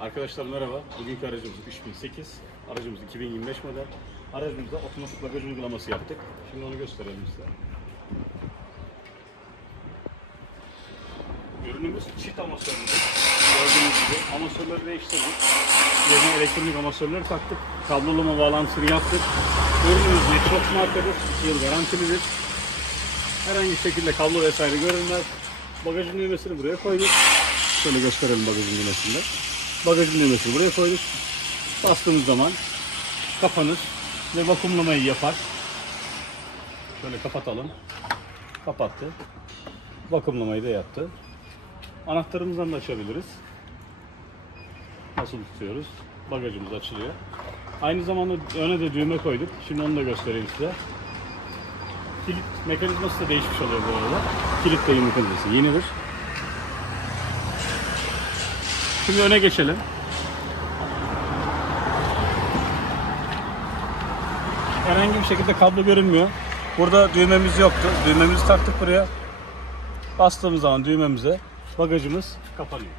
Arkadaşlar merhaba. Bugünkü aracımız 3008. Aracımız 2025 model. Aracımızda otomatik bagaj uygulaması yaptık. Şimdi onu gösterelim size. Ürünümüz çift amasörlü. Gördüğünüz gibi amasörleri değiştirdik. Yerine elektronik amasörleri taktık. Kablolama bağlantısını yaptık. Ürünümüz Netbox markadır. 2 yıl garantilidir. Herhangi şekilde kablo vesaire görünmez. Bagajın düğmesini buraya koyduk. Şöyle gösterelim bagajın düğmesini. Bagajın düğmesini buraya koyduk. Bastığımız zaman kapanır ve vakumlamayı yapar. Şöyle kapatalım. Kapattı. Vakumlamayı da yaptı. Anahtarımızdan da açabiliriz. Nasıl tutuyoruz? Bagajımız açılıyor. Aynı zamanda öne de düğme koyduk. Şimdi onu da göstereyim size. Kilit mekanizması da değişmiş oluyor bu arada. Kilit dayı mekanizması yenidir. Şimdi öne geçelim. Herhangi bir şekilde kablo görünmüyor. Burada düğmemiz yoktu. Düğmemizi taktık buraya. Bastığımız zaman düğmemize bagajımız kapanıyor.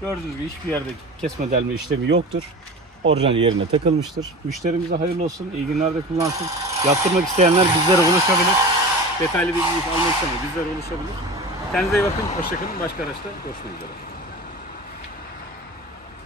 Gördüğünüz gibi hiçbir yerde kesme delme işlemi yoktur. Orijinal yerine takılmıştır. Müşterimize hayırlı olsun, iyi günlerde kullansın. Yaptırmak isteyenler bizlere ulaşabilir. Detaylı bilgi almak isteyenler bizlere ulaşabilir. Kendinize iyi bakın, hoşçakalın. Başka araçta görüşmek üzere.